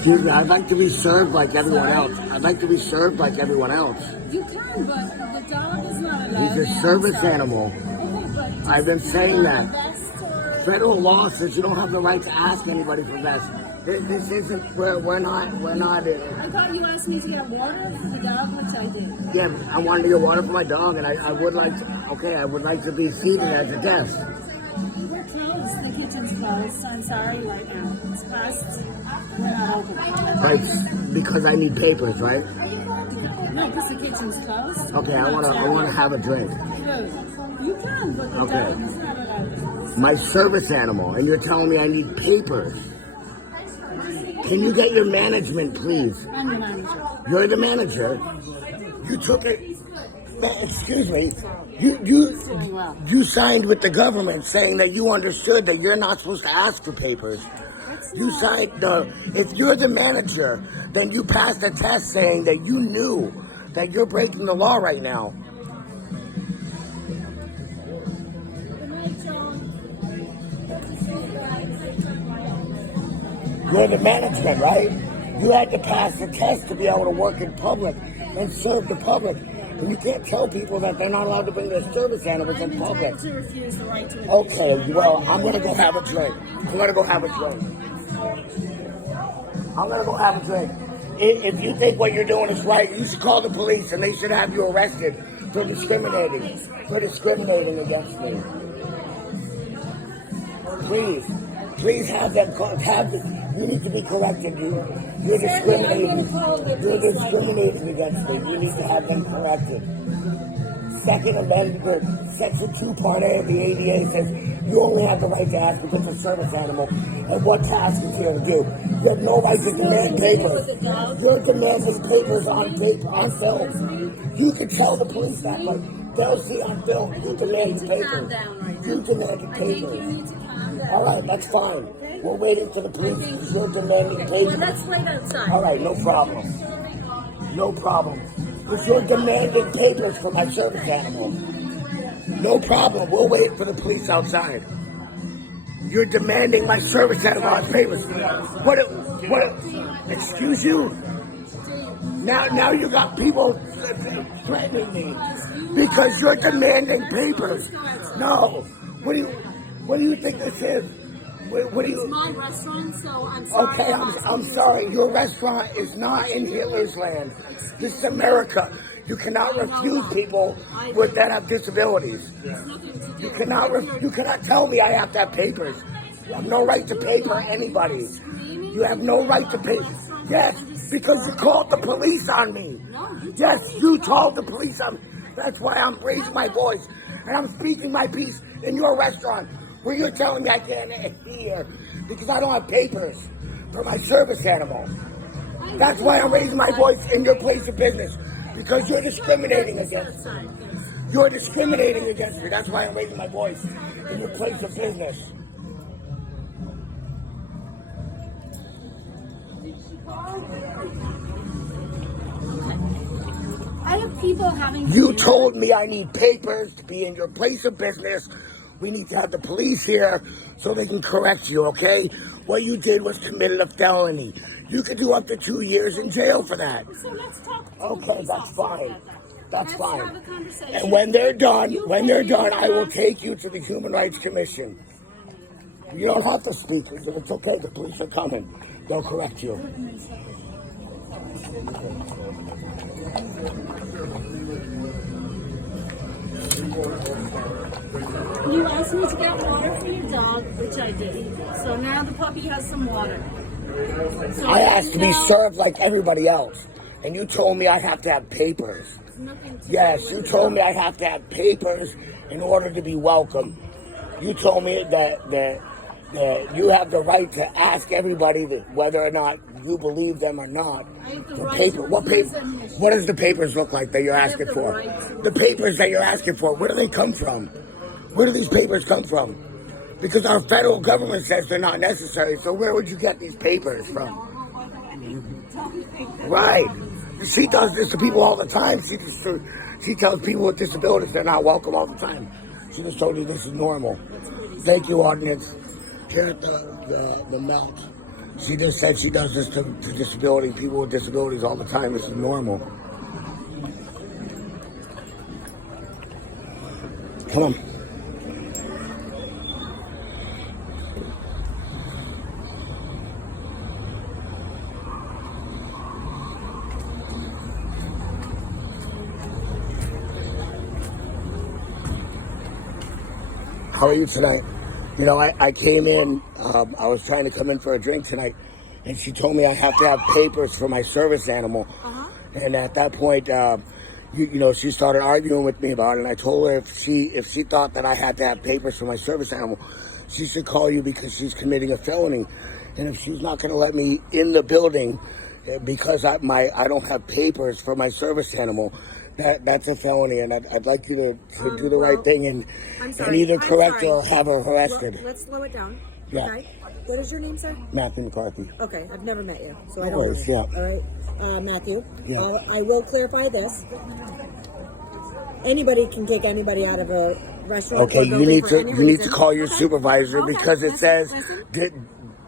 Excuse me, I'd like to be served like everyone else. I'd like to be served like everyone else. You can, but the dog is not allowed. He's a service animal. Okay, but I've been saying that. vest or... Federal law says you don't have the right to ask anybody for vests. This isn't, we're not. I thought you asked me to get water for the dog, which I did. Yeah, I wanted to get water for my dog, and I would like to, I would like to be seated as a guest. We're closed. The kitchen's closed. I'm sorry right now. It's past. We're not open. Right, because I need papers, right? No, because the kitchen's closed. Okay, I want to have a drink. Good. You can, but the Okay. dog is not allowed. My service animal, and you're telling me I need papers. Can you get your management, please? I'm the manager. You're the manager. You took it. Excuse me. Doing well. You signed with the government saying that you understood that you're not supposed to ask for papers. You signed if you're the manager, then you passed a test saying that you knew that you're breaking the law right now. You're the management, right? You had to pass the test to be able to work in public and serve the public. And you can't tell people that they're not allowed to bring their service animals in public. To refuse the right to Okay, well, I'm going to go have a drink. I'm going to go have a drink. If you think what you're doing is right, you should call the police and they should have you arrested for discriminating against me. Please have them, you need to be corrected. You're discriminating against me. You need to have them corrected. Second Amendment, Section 2, Part A of the ADA says you only have the right to ask because it's a service animal and what task it's here to do. You have no right to demand papers. You're demanding papers on film. You can tell the police that, but they'll see on film you demanding papers. You demanding papers. All right, that's fine. We're waiting for the police because you're demanding papers. Let's wait outside. All right, no problem. No problem. Because you're demanding papers for my service animal. No problem. We'll wait for the police outside. You're demanding my service animal's papers. What? Excuse you? Now you got people threatening me because you're demanding papers. No. What do you think this is? What do you? It's my restaurant, so I'm sorry. Okay, I'm sorry. Your restaurant is not in Hitler's land. This is America. You cannot refuse people that have disabilities. You cannot tell me I have to have papers. You have no right to paper anybody. You have no right to pay. Yes, because you called the police on me. Yes, you called the police on me. That's why I'm raising my voice and I'm speaking my piece in your restaurant where you're telling me I can't be here because I don't have papers for my service animal. That's why I'm raising my voice in your place of business because you're discriminating against me. You're discriminating against me. That's why I'm raising my voice in your place of business. I have people having... You told me I need papers to be in your place of business. We need to have the police here so they can correct you, okay? What you did was committed a felony. You could do up to 2 years in jail for that. So let's talk to Okay, that's fine. That's fine. Let's have a conversation. And when they're done, I will take you to the Human Rights Commission. You don't have to speak. It's okay. The police are coming. They'll correct you. You asked me to get water for your dog, which I did. So now the puppy has some water. So I asked to be served like everybody else. And you told me I have to have papers. Yes, you told me I have to have papers in order to be welcome. You told me that you have the right to ask everybody that whether or not you believe them or not. What does the papers look like that you're asking for? The papers that you're asking for, where do they come from? Where do these papers come from? Because our federal government says they're not necessary, so where would you get these papers from? Right. She does this to people all the time. She tells people with disabilities they're not welcome all the time. She just told you this is normal. Thank you, audience. Here at the melt. She just said she does this to disability people with disabilities all the time. This is normal. Come on. How are you tonight? You know, I came in, I was trying to come in for a drink tonight, and she told me I have to have papers for my service animal. And at that point, you know, she started arguing with me about it, and I told her if she thought that I had to have papers for my service animal, she should call you because she's committing a felony. And if she's not going to let me in the building because I don't have papers for my service animal, that's a felony, and I'd like you to do the right thing and either correct or have her arrested. Let's slow it down. Yeah. Okay. What is your name, sir? Matthew McCarthy. Okay, I've never met you, so I No don't worries, know. yeah. All right, Matthew. Yeah. I will clarify this. Anybody can kick anybody out of a restaurant. Okay, or you building need for to any reason. call your Okay. supervisor Okay, because it says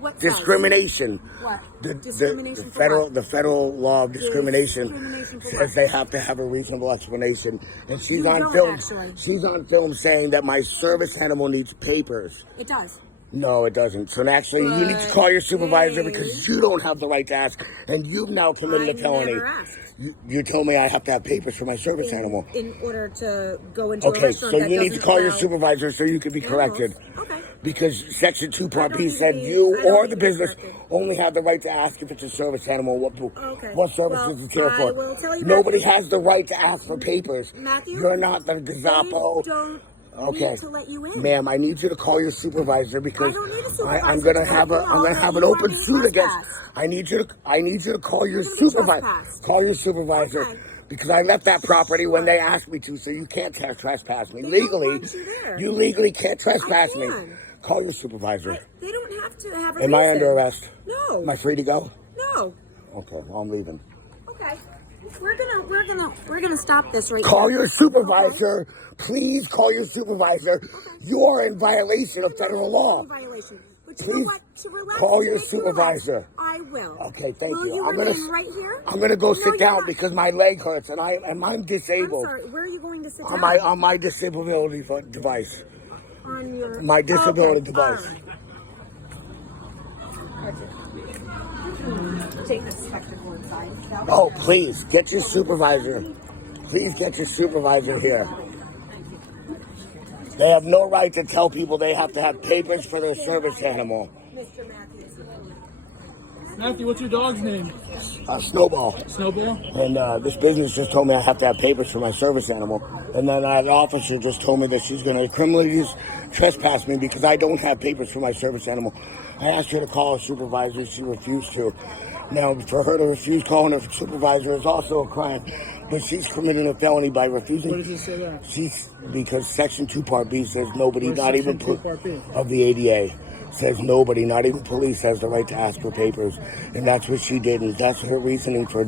What says? discrimination. What? The Discrimination for federal what? the federal law of discrimination Discrimination for says what? they have to have a reasonable explanation, and she's You on don't, film. actually. She's on film saying that my service animal needs papers. It does. No, it doesn't. So actually, you need to call your supervisor because you don't have the right to ask, and you've now committed a felony. Never asked. You told me I have to have papers for my service animal. In order to go into a Okay, restaurant so that you need to doesn't call your allow supervisor so you can be animals. corrected. Okay. Because Section 2 Part I B don't said need- you I don't or need the to be business corrected. only have the right to ask if it's a service animal, Okay. what services Well, it's here I for. will tell you, Nobody Matthew- has the right to ask for papers. Matthew, You're not the They Gazappo. don't Okay, need to let you in. ma'am, I need you to call your supervisor because I don't need a supervisor I'm gonna to have let you know an that open you are suit being against. trespassed. I need you to call your You're being supervisor. trespassed. Call your supervisor. Okay. Because I left that property when Sure. they asked me to, so you can't trespass me. They don't Legally, want you there. you legally can't trespass me. can. Call your supervisor. They don't have to have a Am I reason. under arrest? No. Am I free to go? No. Okay, well, I'm leaving. Okay. We're gonna stop this right Call here. your supervisor. Please call your supervisor. You are in violation of federal law. Violation. But you Please know what? To relax, call your make you relax. supervisor. I will. Okay, thank will you. You I'm gonna remain right here. I'm gonna go No, sit you're down not. because my leg hurts and I'm I'm disabled sorry. Where are you going to sit on down? my disability device. On your My disability Okay, device. all right. Take the spectacle inside. Oh, please get your supervisor. Please get your supervisor here. They have no right to tell people they have to have papers for their service animal. Mr. Matthews. Matthew, what's your dog's name? Snowball. Snowball? And this business just told me I have to have papers for my service animal. And then an officer just told me that she's going to criminally trespass me because I don't have papers for my service animal. I asked her to call her supervisor. She refused to. Now, for her to refuse calling her supervisor is also a crime. But she's committing a felony by refusing. What does it say there? Because Section 2 Part B says nobody, Where's not even Section 2 Part B? of the ADA, says nobody, not even police, has the right to ask for papers. And that's what she did. And that's her reasoning for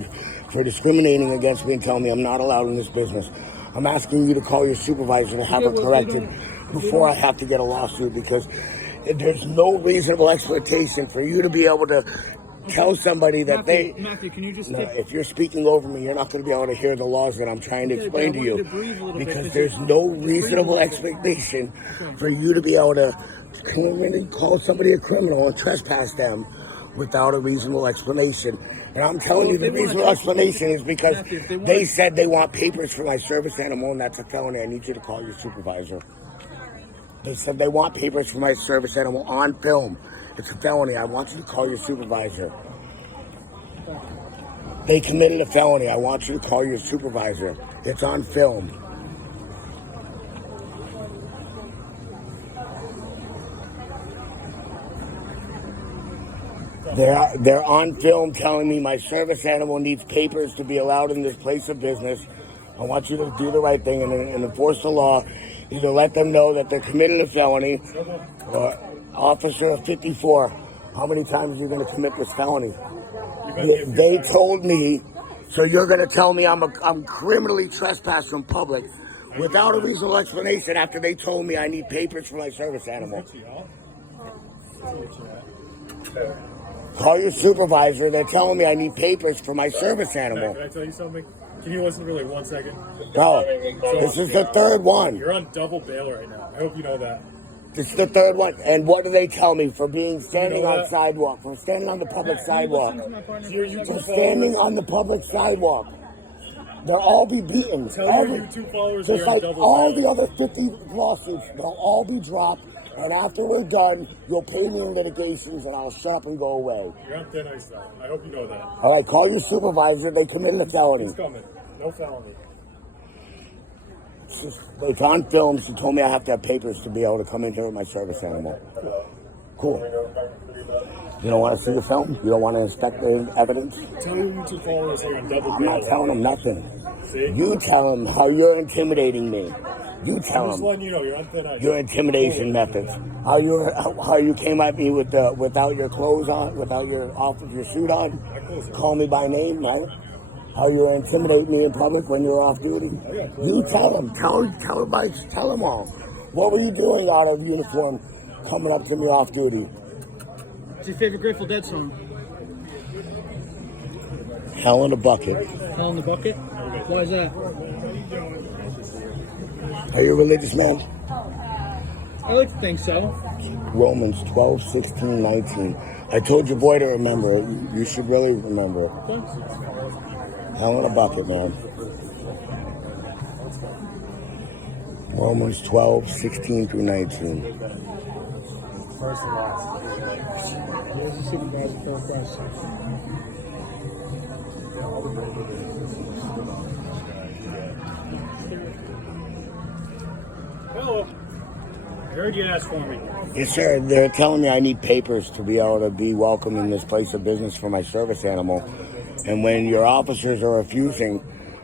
discriminating against me and telling me I'm not allowed in this business. I'm asking you to call your supervisor to have her corrected before I have to get a lawsuit because there's no reasonable expectation for you to be able to tell somebody that Matthew, can you just No, take... if you're speaking over me, you're not going to be able to hear the laws that I'm trying to Okay, explain but to I want you. you to breathe a little bit, Because because there's you're- no reasonable expectation for you to be able to come in and call somebody a criminal and trespass them without a reasonable explanation. And I'm telling Well, you if the they want reasonable to- explanation is because Matthew, if they want they to- said they want papers for my service animal and that's a felony. I need you to call your supervisor. They said they want papers for my service animal on film. It's a felony. I want you to call your supervisor. They committed a felony. I want you to call your supervisor. It's on film. They're on film telling me my service animal needs papers to be allowed in this place of business. I want you to do the right thing and enforce the law. Either let them know that they're committing a felony or Officer 54, how many times are you going to commit this felony? They told me, so you're going to tell me I'm criminally trespassed from public without a reasonable explanation after they told me I need papers for my service animal. Call your supervisor. They're telling me I need papers for my service animal. Can I tell you something? Can you listen to really 1 second? No, this is the third one. You're on double bail right now. I hope you know that. This is the third one. And what do they tell me for being standing on that? sidewalk, for standing on the public sidewalk, Your YouTube for standing followers, on the public sidewalk? They'll all be beaten. tell your YouTube followers Just you're on like double all bail. the other 50 lawsuits, they'll all be dropped. And after we're done, you'll pay me in litigations and I'll shut up and go away. You're on thin ice now. I hope you know that. All right, call your supervisor. They committed a felony. It's coming. No felony. It's on film. She told me I have to have papers to be able to come in here with my service animal. Cool. You don't want to see the film? You don't want to inspect the evidence? Tell your YouTube followers you're on double I'm bail. not telling them nothing. See? You tell them how you're intimidating me. You tell I'm just them letting you know you're on thin ice. your intimidation methods. How you came at me with without your clothes on, without your suit on. Call me by name, right? How you intimidate me in public when you're off duty. You tell them. Tell everybody. Tell them all. What were you doing out of uniform, coming up to me off duty? What's your favorite Grateful Dead song? Hell in a bucket. Hell in the Bucket? Why is that? Are you a religious man? I like to think so. Romans 12, 16, 19. I told your boy to remember it. You should really remember it. Hell in a bucket, man. Romans 12, 16 through 19. First and last. Where's the supervisor for a question? Hello. I heard you asked for me. Yes, sir. They're telling me I need papers to be able to be welcome in this place of business for my service animal. And when your officers are refusing,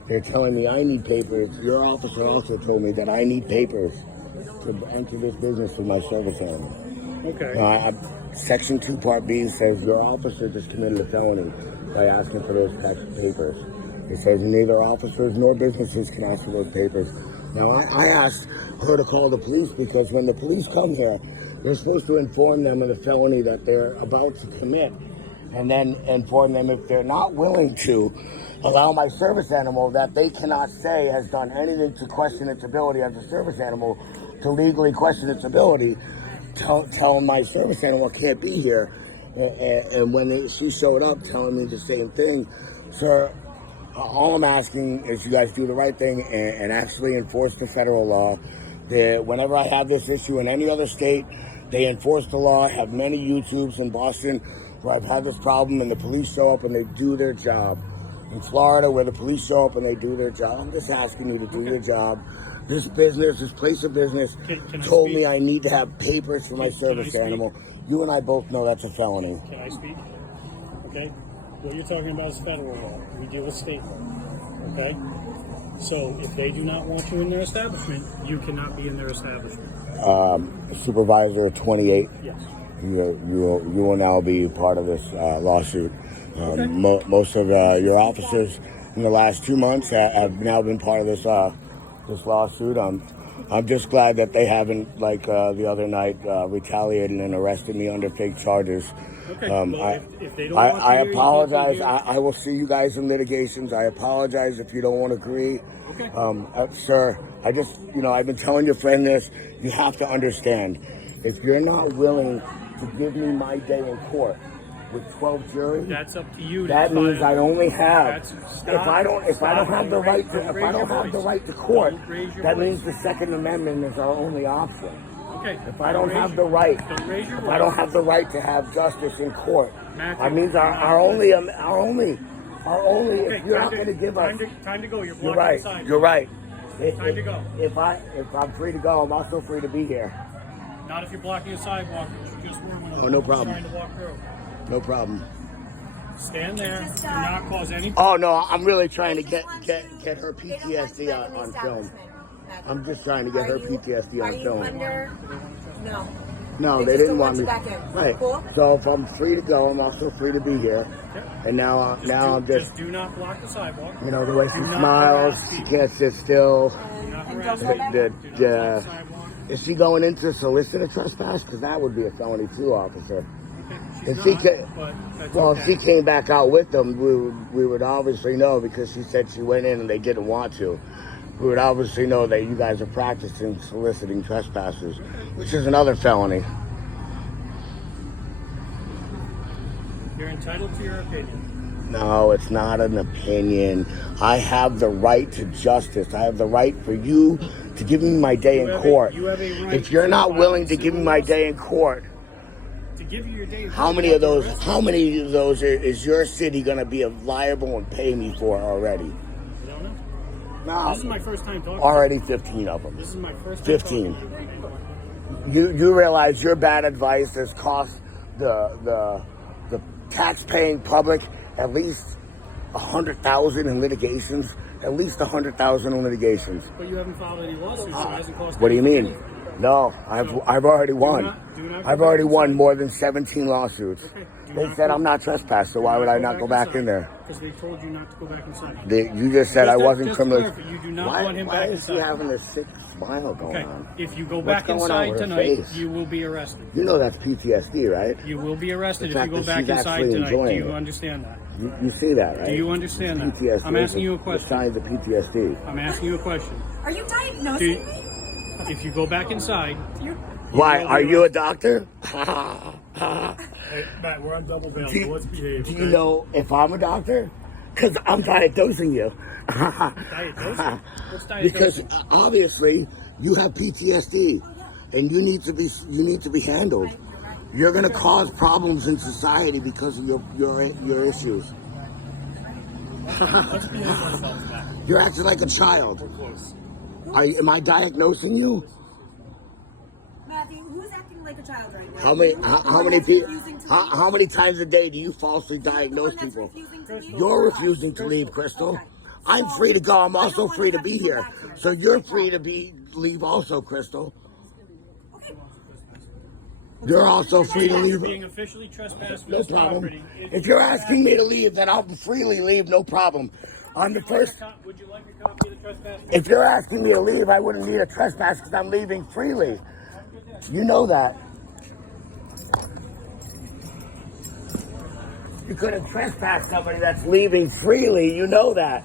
they're telling me I need papers. Your officer also told me that I need papers to enter this business with my service animal. Okay. Section 2, Part B says your officer just committed a felony by asking for those papers. It says neither officers nor businesses can ask for those papers. Now, I asked her to call the police because when the police come here, they're supposed to inform them of the felony that they're about to commit and then inform them if they're not willing to allow my service animal that they cannot say has done anything to question its ability as a service animal to legally question its ability. Tell my service animal can't be here. And when she showed up telling me the same thing, sir, all I'm asking is you guys do the right thing and actually enforce the federal law. Whenever I have this issue in any other state, they enforce the law. I have many YouTubes in Boston where I've had this problem and the police show up and they do their job. In Florida where the police show up and they do their job. I'm just asking you to do your job. This place of business told me I need to have papers for my service animal. You and I both know that's a felony. Can I speak? Okay. What you're talking about is federal law. We deal with state law. Okay? So if they do not want you in their establishment, you cannot be in their establishment. Supervisor 28. Yes. You will now be part of this lawsuit. Okay. Most of your officers in the last 2 months have now been part of this lawsuit. I'm just glad that they haven't, like the other night, retaliated and arrested me under fake charges. Okay. Well, if they don't I want you, apologize. you I will see you guys in litigations. I apologize if you don't want to agree. Okay. Sir, I've been telling your friend this. You have to understand. If you're not willing to give me my day in court with 12 juries, that's up to you. that means I only have. If I don't have the right to court, that means the Second Amendment is our only option. Okay. If I don't have the right, don't raise your if I don't have the right to have justice in court, Matthew, that means our only. Okay, If you're not going to give us, time to go. You're you're blocking right. the sign. You're right. Time to go. If I'm free to go, I'm also free to be here. Not if you're blocking a sidewalk, which you just were when no I was problem. trying to walk through. No problem. Stand there. Do not cause any. Oh no, I'm really trying to get her PTSD on film. I'm just trying to get her PTSD on film. No. No, they just didn't don't want me. want you back in. Right. Cool? So if I'm free to go, I'm also free to be here. Okay. And now I'm just, do not block the sidewalk. the way she Do not smiles, harass she people. can't sit still. Do not And harass don't people. go Do back. not block the sidewalk. Is she going in to solicit a trespass? Because that would be a felony too, officer. Okay. If not, she could, but that's well, okay. if she came back out with them, we would obviously know because she said she went in and they didn't want to. We would obviously know that you guys are practicing soliciting trespassers, which is another felony. You're entitled to your opinion. No, it's not an opinion. I have the right to justice. I have the right for you to give me my day in court. You have a right If you're to not file willing a to give me civil my lawsuit. day in court, To give you your day in how court, many you of have to those? arrest How many of those is your city gonna be liable and pay me for already? me. I don't know. No, This is my first time talking. already 15 of them. This is my first time 15. talking. You realize your bad advice has cost the tax-paying public at least 100,000 in litigations. At least 100,000 in litigations. But you haven't filed any lawsuits, so it hasn't cost What do you mean? anything. No, I've already won. do not I've go already back won inside. more than 17 lawsuits. Okay, do They not said go- I'm not trespassed, so why would I not go back in there? Because they told you not to go back inside. You just said I wasn't just to criminally. clarify, you do not Why, want him why back is he inside. having a sick smile going Okay, on? if you go What's back going on inside with her tonight, face? you will be arrested. You know that's PTSD, right? You will be arrested The if fact you go that back she's inside actually tonight. Do enjoying you it. understand that? You see that, right? Do you understand that? PTSD. I'm asking you a The question. signs of PTSD. I'm asking you a question. Are you Do diagnosing you- me? if you go back inside, Why? will Are be you a arrested. doctor? Hey, Matt, we're on double bail, Do you- so let's behave. Do you know if I'm a doctor? Because I'm diagnosing you. Diagnosing? What's Because diagnosing? obviously you have PTSD, and you need to be handled. You're gonna cause problems in society because of your issues. Let's behave ourselves, Matt. You're acting like a child. We're close. Am I diagnosing you? Matthew, who's acting like a child right now? How many You? The how one many that's people? refusing to leave? How many times a day do you falsely The diagnose one that's people? refusing to leave? You're refusing to leave, Crystal. Okay. I'm So, free to go. I'm I don't also wanna free to have be you go here. back here. So That's you're my free to problem. leave also, Crystal. Okay. You're also free to You're leave. being officially trespassed with No this problem. property. If you're asking me to leave, then I'll freely leave. No problem. I'm the first. Would you like a copy of the trespass? If you're asking me to leave, I wouldn't need a trespass because I'm leaving freely. You know that. You couldn't trespass somebody that's leaving freely. You know that.